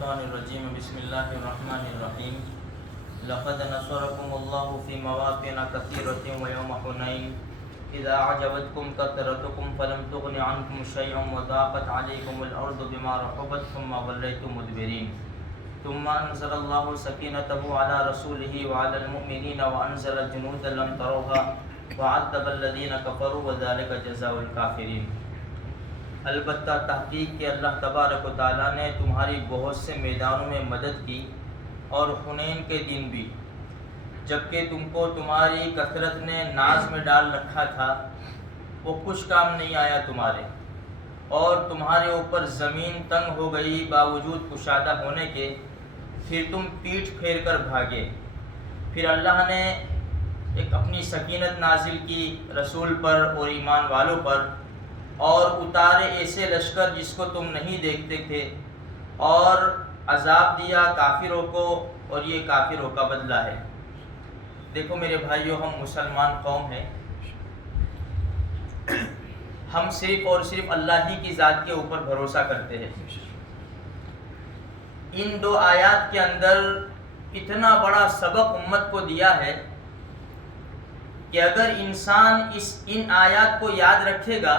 الشیطان الرجیم بسم اللہ الرحمن الرحیم لقد نصرکم اللہ فی مواطن کثیرۃ ویوم حنین اذا اعجبتکم کثرتکم فلم تغن عنکم شیئا وضاقت علیکم الارض بما رحبت ثم ولیتم مدبرین ثم انزل اللہ سکینتہ علی رسولہ وعلی المؤمنین وانزل جنودا لم تروها وعذب الذین کفروا وذلک جزاء الکافرین۔ البتہ تحقیق کہ اللہ تبارک و تعالیٰ نے تمہاری بہت سے میدانوں میں مدد کی اور حنین کے دن بھی، جبکہ تم کو تمہاری کثرت نے ناز میں ڈال رکھا تھا، وہ کچھ کام نہیں آیا تمہارے، اور تمہارے اوپر زمین تنگ ہو گئی باوجود کشادہ ہونے کے، پھر تم پیٹھ پھیر کر بھاگے۔ پھر اللہ نے ایک اپنی سکینت نازل کی رسول پر اور ایمان والوں پر، اور اتارے ایسے لشکر جس کو تم نہیں دیکھتے تھے، اور عذاب دیا کافروں کو، اور یہ کافروں کا بدلہ ہے۔ دیکھو میرے بھائیو، ہم مسلمان قوم ہیں، ہم صرف اور صرف اللہ ہی کی ذات کے اوپر بھروسہ کرتے ہیں۔ ان دو آیات کے اندر اتنا بڑا سبق امت کو دیا ہے کہ اگر انسان ان آیات کو یاد رکھے گا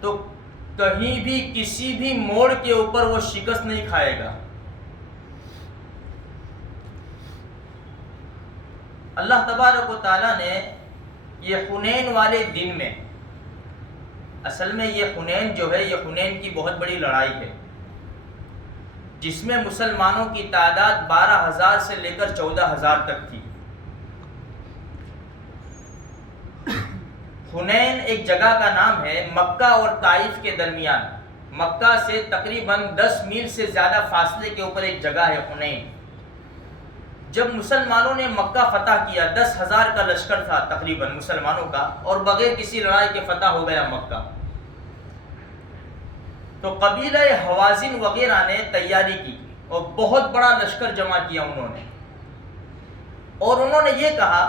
تو کہیں بھی کسی بھی موڑ کے اوپر وہ شکست نہیں کھائے گا۔ اللہ تبارک و تعالیٰ نے یہ حنین والے دن میں، اصل میں یہ حنین جو ہے، یہ حنین کی بہت بڑی لڑائی ہے جس میں مسلمانوں کی تعداد 12,000 سے لے کر 14,000 تک تھی۔ حنین ایک جگہ کا نام ہے، مکہ اور طائف کے درمیان، مکہ سے تقریباً 10 میل سے زیادہ فاصلے کے اوپر ایک جگہ ہے حنین۔ جب مسلمانوں نے مکہ فتح کیا، 10,000 کا لشکر تھا تقریباً مسلمانوں کا، اور بغیر کسی لڑائی کے فتح ہو گیا مکہ۔ تو قبیلہ حوازن وغیرہ نے تیاری کی اور بہت بڑا لشکر جمع کیا انہوں نے، اور انہوں نے یہ کہا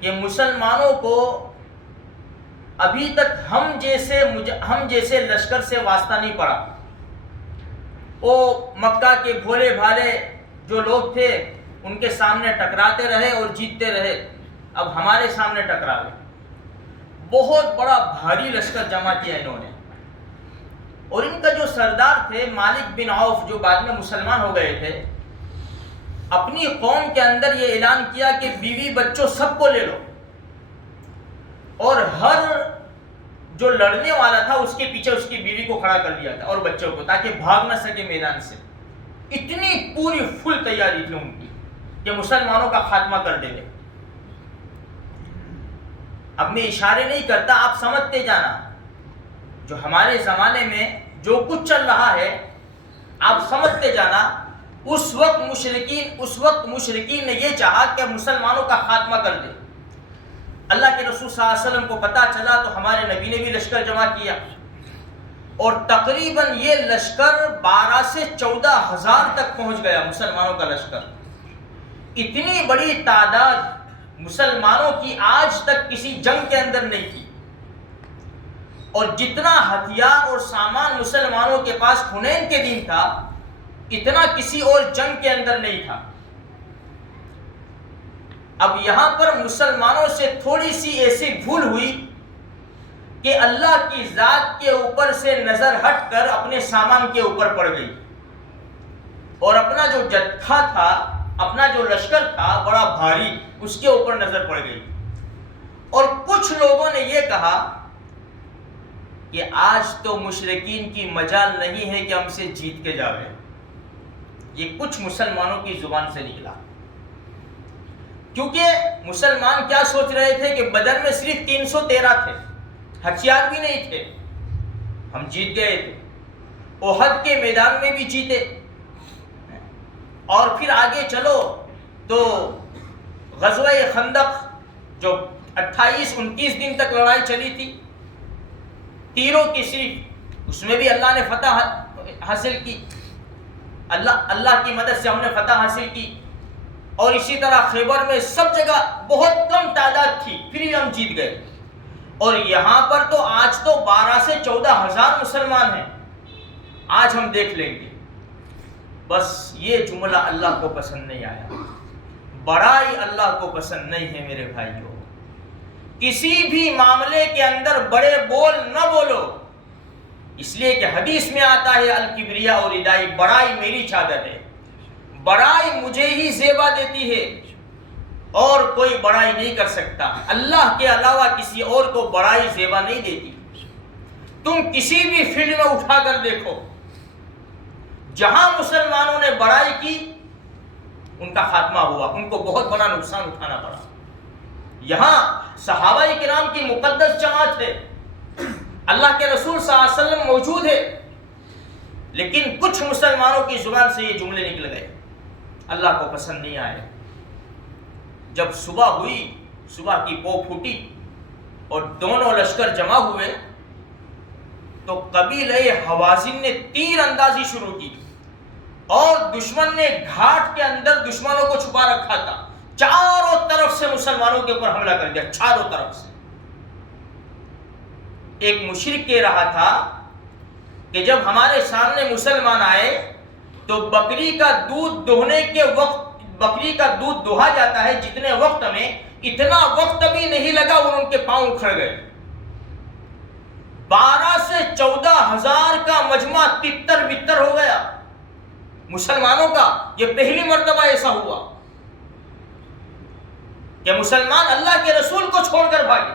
کہ مسلمانوں کو ابھی تک ہم جیسے لشکر سے واسطہ نہیں پڑا۔ وہ مکہ کے بھولے بھالے جو لوگ تھے ان کے سامنے ٹکراتے رہے اور جیتتے رہے، اب ہمارے سامنے ٹکرا گئے۔ بہت بڑا بھاری لشکر جمع کیا انہوں نے، اور ان کا جو سردار تھے مالک بن عوف، جو بعد میں مسلمان ہو گئے تھے، اپنی قوم کے اندر یہ اعلان کیا کہ بیوی بچوں سب کو لے لو، اور ہر جو لڑنے والا تھا اس کے پیچھے اس کی بیوی کو کھڑا کر دیا تھا اور بچوں کو، تاکہ بھاگ نہ سکے میدان سے۔ اتنی پوری فل تیاری تھی ان کی کہ مسلمانوں کا خاتمہ کر دے گے۔ اب میں اشارے نہیں کرتا، آپ سمجھتے جانا، جو ہمارے زمانے میں جو کچھ چل رہا ہے آپ سمجھتے جانا۔ اس وقت مشرکین نے یہ چاہا کہ مسلمانوں کا خاتمہ کر دے۔ اللہ کے رسول صلی اللہ علیہ وسلم کو پتہ چلا تو ہمارے نبی نے بھی لشکر جمع کیا، اور تقریباً یہ لشکر 12 سے 14,000 تک پہنچ گیا، مسلمانوں کا لشکر۔ اتنی بڑی تعداد مسلمانوں کی آج تک کسی جنگ کے اندر نہیں تھی، اور جتنا ہتھیار اور سامان مسلمانوں کے پاس حنین کے دن تھا، اتنا کسی اور جنگ کے اندر نہیں تھا۔ اب یہاں پر مسلمانوں سے تھوڑی سی ایسی بھول ہوئی کہ اللہ کی ذات کے اوپر سے نظر ہٹ کر اپنے سامان کے اوپر پڑ گئی، اور اپنا جو جتھا تھا، اپنا جو لشکر تھا بڑا بھاری، اس کے اوپر نظر پڑ گئی۔ اور کچھ لوگوں نے یہ کہا کہ آج تو مشرکین کی مجال نہیں ہے کہ ہم سے جیت کے جاوے۔ یہ کچھ مسلمانوں کی زبان سے نکلا، کیونکہ مسلمان کیا سوچ رہے تھے کہ بدر میں صرف 313 تھے، ہتھیار بھی نہیں تھے، ہم جیت گئے تھے، احد کے میدان میں بھی جیتے، اور پھر آگے چلو تو غزوہ خندق جو 28-29 دن تک لڑائی چلی تھی تیروں کی، صرف اس میں بھی اللہ نے فتح حاصل کی، اللہ کی مدد سے ہم نے فتح حاصل کی، اور اسی طرح خیبر میں سب جگہ بہت کم تعداد تھی، پھر ہی ہم جیت گئے۔ اور یہاں پر تو آج تو 12 سے 14,000 مسلمان ہیں، آج ہم دیکھ لیں گے. بس یہ جملہ اللہ کو پسند نہیں آیا. بڑائی اللہ کو پسند نہیں ہے میرے بھائیوں. کسی بھی معاملے کے اندر بڑے بول نہ بولو، اس لیے کہ حدیث میں آتا ہے الکبریا اور ردائی، بڑائی میری چادر ہے، بڑائی مجھے ہی زیبا دیتی ہے اور کوئی بڑائی نہیں کر سکتا. اللہ کے علاوہ کسی اور کو بڑائی زیبا نہیں دیتی. تم کسی بھی فیلڈ میں اٹھا کر دیکھو، جہاں مسلمانوں نے بڑائی کی ان کا خاتمہ ہوا، ان کو بہت بڑا نقصان اٹھانا پڑا. یہاں صحابہ کرام کی مقدس جماعت ہے، اللہ کے رسول صلی اللہ علیہ وسلم موجود ہے، لیکن کچھ مسلمانوں کی زبان سے یہ جملے نکل گئے، اللہ کو پسند نہیں آئے. جب صبح ہوئی، صبح کی پو پھوٹی اور دونوں لشکر جمع ہوئے تو قبیلہ حوازن نے تیر اندازی شروع کی اور دشمن نے گھاٹ کے اندر دشمنوں کو چھپا رکھا تھا، چاروں طرف سے مسلمانوں کے اوپر حملہ کر دیا، چاروں طرف سے. ایک مشرک کہہ رہا تھا کہ جب ہمارے سامنے مسلمان آئے تو بکری کا دودھ دوہنے کے وقت بکری کا دودھ دوہا جاتا ہے جتنے وقت میں، اتنا وقت بھی نہیں لگا اور ان کے پاؤں اکھڑ گئے. 12 سے 14,000 کا مجمع تتر بتر ہو گیا مسلمانوں کا. یہ پہلی مرتبہ ایسا ہوا کہ مسلمان اللہ کے رسول کو چھوڑ کر بھاگے.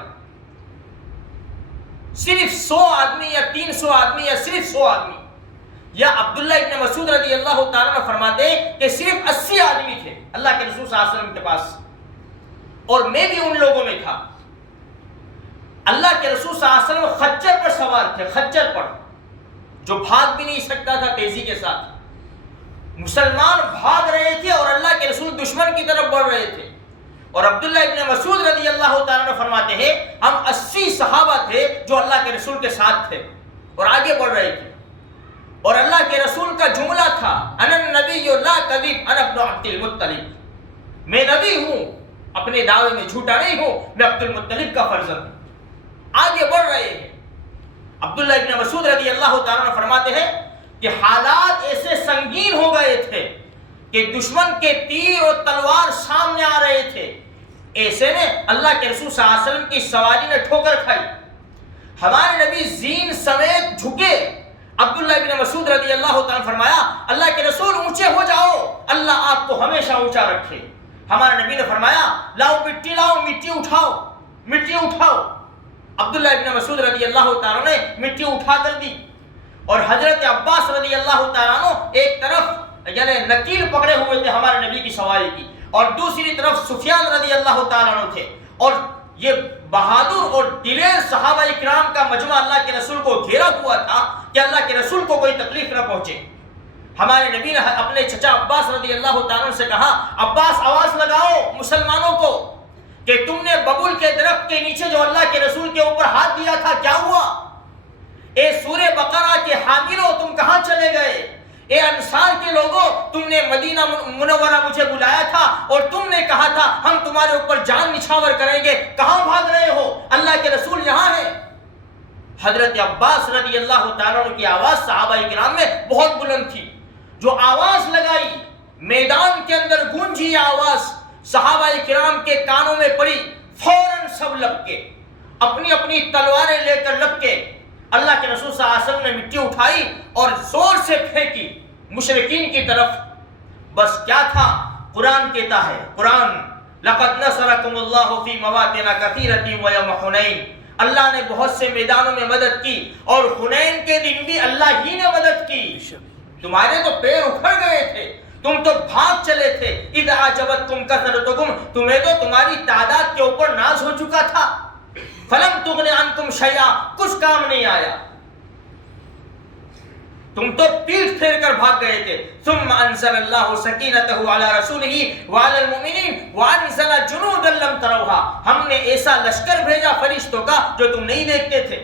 صرف 100 آدمی یا 300 آدمی یا صرف 100 آدمی، یا عبداللہ ابن مسعود رضی اللہ تعالیٰ عنہ فرماتے ہیں کہ صرف 80 آدمی تھے اللہ کے رسول صلی اللہ علیہ وسلم کے پاس، اور میں بھی ان لوگوں میں تھا. اللہ کے رسول صلی اللہ علیہ وسلم خچر پر سوار تھے، خچر پر جو بھاگ بھی نہیں سکتا تھا تیزی کے ساتھ. مسلمان بھاگ رہے تھے اور اللہ کے رسول دشمن کی طرف بڑھ رہے تھے. اور عبداللہ ابن مسعود رضی اللہ تعالیٰ عنہ فرماتے ہیں ہم 80 صحابہ تھے جو اللہ کے رسول کے ساتھ تھے اور آگے بڑھ رہے تھے. اور اللہ کے رسول کا جملہ تھا انا النبی لا کذب انا ابن عبد المطلب، میں نبی ہوں، اپنے دعوے میں جھوٹا نہیں ہوں، میں عبد المطلب کا فرزند ہوں. آگے بڑھ رہے ہیں. عبداللہ ابن مسعود رضی اللہ تعالیٰ عنہ فرماتے ہیں کہ حالات ایسے سنگین ہو گئے تھے کہ دشمن کے تیر اور تلوار سامنے آ رہے تھے. ایسے میں اللہ کے رسول صلی اللہ علیہ وسلم کی سواری نے ٹھوکر کھائی. ہمارے نبی زین سمیت جھکے. عبداللہ ابن مسعود رضی اللہ تعالیٰ فرمایا اللہ کے رسول اونچے ہو جاؤ، اللہ آپ کو ہمیشہ اونچا رکھے. ہمارے نبی نے فرمایا لاؤ مٹی اٹھاؤ، مٹی اٹھاؤ. عبداللہ ابن مسعود رضی اللہ تعالیٰ نے مٹی اٹھا کر دی اور حضرت عباس رضی اللہ تعالیٰ عنہ ایک طرف یعنی نکیل پکڑے ہوئے تھے ہمارے نبی کی سواری کی، اور دوسری طرف سفیان رضی اللہ تعالیٰ عنہ تھے. اور یہ بہادر اور دلیر صحابہ کرام کا مجمع اللہ کے رسول کو گھیرا ہوا تھا کہ اللہ کے رسول کو کوئی تکلیف نہ پہنچے. ہمارے نبی نے اپنے چچا عباس رضی اللہ تعالیٰ عنہ سے کہا عباس آواز لگاؤ مسلمانوں کو کہ تم نے ببول کے درخت کے نیچے جو اللہ کے رسول کے اوپر ہاتھ دیا تھا کیا ہوا؟ اے سورہ بقرہ کے حاملوں تم کہاں چلے گئے؟ اے انصار کے لوگوں تم نے مدینہ منورہ مجھے بلایا تھا اور تم نے کہا تھا ہم تمہارے اوپر جان نچھاور کریں گے، کہاں بھاگ رہے ہو؟ اللہ کے رسول یہاں ہے. حضرت عباس رضی اللہ تعالیٰ عنہ کی آواز صحابہ کرام میں بہت بلند تھی. جو آواز لگائی میدان کے اندر گونجی آواز صحابہ کرام کے کانوں میں پڑی، فوراً سب لپکے، اپنی اپنی تلواریں لے کر لپکے. اللہ کے رسول صلی اللہ علیہ وسلم نے مٹی اٹھائی اور زور سے پھینکی مشرکین کی طرف. بس کیا تھا؟ قرآن کہتا ہے، قرآن لقد نصرکم اللہ فی مواطن کثیرۃ ویوم حنین، اللہ نے بہت سے میدانوں میں مدد کی اور حنین کے دن بھی اللہ ہی نے مدد کی. تمہارے تو پیر اکھڑ گئے تھے، تم تو بھاگ چلے تھے. اذا اعجبتکم کثرتکم، تمہیں تو تمہاری تعداد کے اوپر ناز ہو چکا تھا. فلم تغن عنکم شیئا، کچھ کام نہیں آیا، تم تو پیٹ پھیر کر بھاگ گئے تھے. ثم انزل اللہ سکینتہ علی رسولہ وعلی المؤمنین وانزل جنودا لم تروها، ہم نے ایسا لشکر بھیجا فرشتوں کا جو تم نہیں دیکھتے تھے.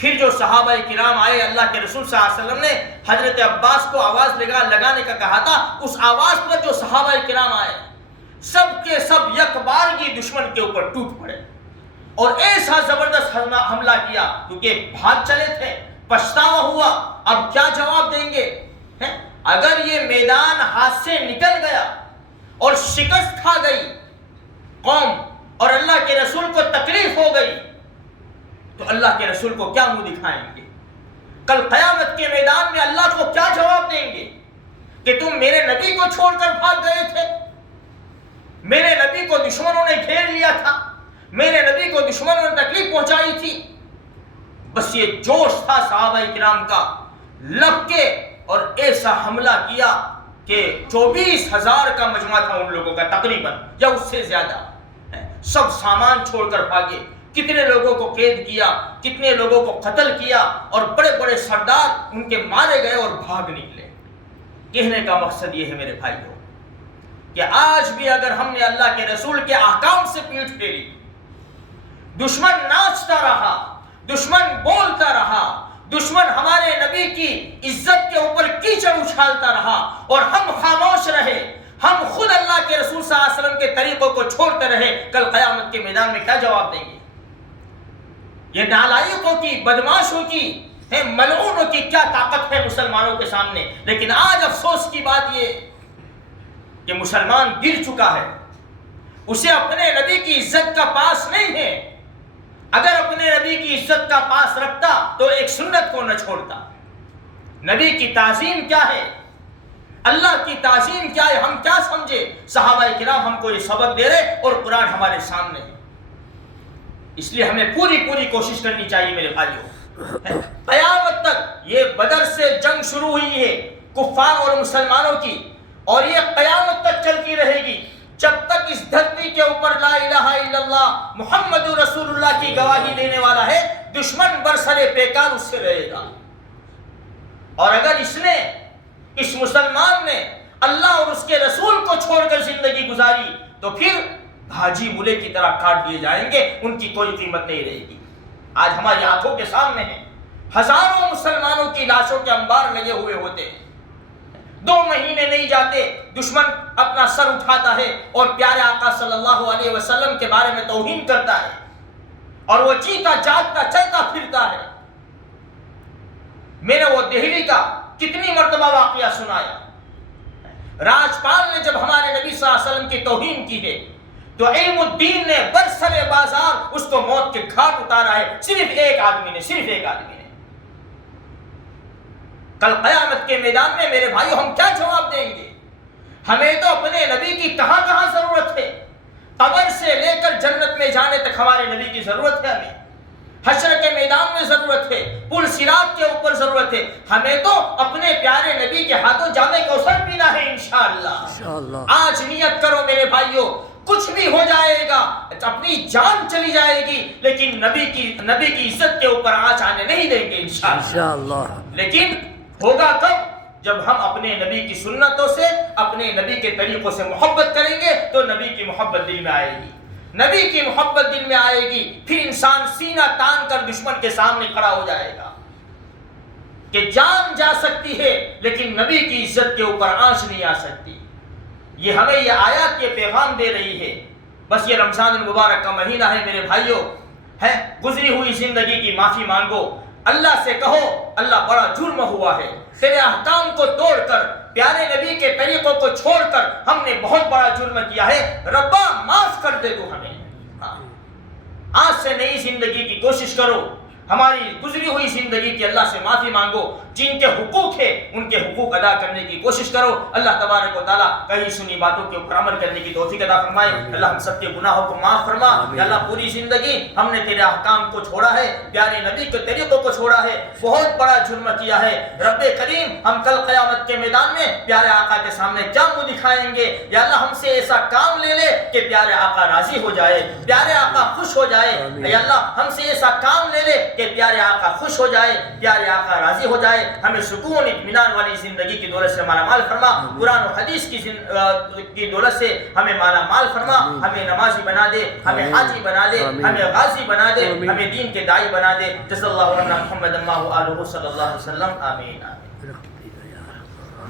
پھر جو صحابہ کرام آئے اللہ کے رسول صلی اللہ علیہ وسلم نے حضرت عباس کو آواز لگانے کا کہا تھا، اس آواز پر جو صحابہ کرام آئے سب کے سب یک بارگی دشمن کے اوپر ٹوٹ پڑے اور ایسا زبردست حملہ کیا کیونکہ بھاگ چلے تھے. پچھتاوا ہوا، اب کیا جواب دیں گے؟ اگر یہ میدان ہاتھ سے نکل گیا اور شکست کھا گئی قوم اور اللہ کے رسول کو تکلیف ہو گئی تو اللہ کے رسول کو کیا منہ دکھائیں گے؟ کل قیامت کے میدان میں اللہ کو کیا جواب دیں گے کہ تم میرے نبی کو چھوڑ کر بھاگ گئے تھے، میرے نبی کو دشمنوں نے گھیر لیا تھا، میرے نبی کو دشمنوں نے تکلیف پہنچائی تھی۔ بس یہ جوش تھا صحابہ کرام کا، لگ کے اور ایسا حملہ کیا کہ 24,000 کا مجمع تھا ان لوگوں کا تقریباً یا اس سے زیادہ، سب سامان چھوڑ کر بھاگے، کتنے لوگوں کو قید کیا، کتنے لوگوں کو قتل کیا، اور بڑے بڑے سردار ان کے مارے گئے اور بھاگ نکلے۔ کہنے کا مقصد یہ ہے میرے بھائیوں کہ آج بھی اگر ہم نے اللہ کے رسول کے احکام سے پیٹھ پھیری، دشمن ناچتا رہا، دشمن بولتا رہا، دشمن ہمارے نبی کی عزت کے اوپر کیچڑ اچھالتا رہا اور ہم خاموش رہے، ہم خود اللہ کے رسول صلی اللہ علیہ وسلم کے طریقوں کو چھوڑتے رہے، کل قیامت کے میدان میں کیا جواب دیں گے؟ یہ نالائقوں کی، بدماشوں کی، ملعونوں کی کیا طاقت ہے مسلمانوں کے سامنے؟ لیکن آج افسوس کی بات یہ کہ مسلمان گر چکا ہے، اسے اپنے نبی کی عزت کا پاس نہیں ہے۔ اگر اپنے نبی کی عزت کا پاس رکھتا تو ایک سنت کو نہ چھوڑتا۔ نبی کی تعظیم کیا ہے، اللہ کی تعظیم کیا ہے، ہم کیا سمجھے؟ صحابہ کرام ہم کو یہ سبق دے رہے اور قرآن ہمارے سامنے ہے۔ اس لیے ہمیں پوری کوشش کرنی چاہیے میرے بھائیوں، قیامت تک یہ بدر سے جنگ شروع ہوئی ہے کفار اور مسلمانوں کی، اور یہ قیامت تک چلتی رہے گی جب تک اس دھرتی کے اوپر لا الہ الا اللہ محمد رسول اللہ کی گواہی دینے والا ہے، دشمن برسرے پیکار اس سے رہے گا۔ اور اگر اس مسلمان نے اللہ اور اس کے رسول کو چھوڑ کر زندگی گزاری تو پھر بھاجی مولے کی طرح کاٹ دیے جائیں گے، ان کی کوئی قیمت نہیں رہے گی۔ آج ہماری آنکھوں کے سامنے ہیں، ہزاروں مسلمانوں کی لاشوں کے انبار لگے ہوئے ہوتے ہیں، 2 مہینے نہیں جاتے دشمن اپنا سر اٹھاتا ہے اور پیارے آقا صلی اللہ علیہ وسلم کے بارے میں توہین کرتا ہے، اور وہ جیتا جاگتا چلتا پھرتا ہے۔ میں نے وہ دہلی کا کتنی مرتبہ واقعہ سنایا، راجپال نے جب ہمارے نبی صلی اللہ علیہ وسلم کی توہین کی ہے تو علم الدین نے برسر بازار اس کو موت کے گھاٹ اتارا ہے، صرف ایک آدمی نے۔ کل قیامت کے میدان میں میرے بھائیو ہم کیا جواب دیں گے؟ ہمیں تو اپنے نبی کی کہاں ضرورت ہے، قبر سے لے کر جنت میں جانے تک ہمارے نبی کی ضرورت ہے، ہمیں حشر کے میدان میں ضرورت ہے، پل صراط کے اوپر ضرورت ہے۔ ہمیں تو اپنے پیارے نبی کے ہاتھوں جام کوثر پینا ہے انشاءاللہ۔ آج نیت کرو میرے بھائیو، کچھ بھی ہو جائے گا، اپنی جان چلی جائے گی، لیکن نبی کی عزت کے اوپر آنچ آنے نہیں دیں گے انشاءاللہ۔ لیکن ہوگا کب؟ جب ہم اپنے نبی کی سنتوں سے، اپنے نبی کے طریقوں سے محبت کریں گے تو نبی کی محبت دل میں آئے گی، نبی کی محبت دل میں آئے گی، پھر انسان سینہ تان کر دشمن کے سامنے کھڑا ہو جائے گا کہ جان جا سکتی ہے لیکن نبی کی عزت کے اوپر آنچ نہیں آ سکتی۔ یہ ہمیں یہ آیات یہ پیغام دے رہی ہے۔ بس یہ رمضان المبارک کا مہینہ ہے میرے بھائیوں، ہے گزری ہوئی زندگی کی معافی مانگو، اللہ سے کہو اللہ بڑا جرم ہوا ہے، تیرے احکام کو توڑ کر، پیارے نبی کے طریقوں کو چھوڑ کر ہم نے بہت بڑا جرم کیا ہے، ربا معاف کر دے تو ہمیں۔ آج سے نئی زندگی کی کوشش کرو، ہماری گزری ہوئی زندگی کی اللہ سے معافی مانگو، جن کے حقوق ہے ان کے حقوق ادا کرنے کی کوشش کرو۔ اللہ تبارک و تعالیٰ کہیں سنی باتوں کے اوپر عمل کرنے کی توفیق عطا فرمائے۔ اللہ ہم سب کے گناہوں کو معاف فرما۔ یا اللہ پوری زندگی ہم نے تیرے احکام کو چھوڑا ہے، پیارے نبی کے طریقوں کو چھوڑا ہے، بہت بڑا جرم کیا ہے۔ رب کریم ہم کل قیامت کے میدان میں پیارے آقا کے سامنے کیا منہ دکھائیں گے؟ یا اللہ ہم سے ایسا کام لے لے کہ پیارے آقا راضی ہو جائے، پیارے آقا خوش ہو جائے۔ یا اللہ ہم سے ایسا کام لے لے کہ پیارے آقا خوش ہو جائے، پیارے آقا راضی ہو جائے۔ ہمیں سکون اطمینان والی زندگی کی دولت سے مالا مال فرما، قرآن و حدیث کی دولت سے ہمیں مالا مال فرما، ہمیں نمازی بنا دے، ہمیں حاجی بنا دے، ہمیں غازی بنا دے، ہمیں دین کے داعی بنا دے۔ جزا اللہ عنا محمد اللہ آلہ صلی اللہ علیہ وسلم، آمین آمین۔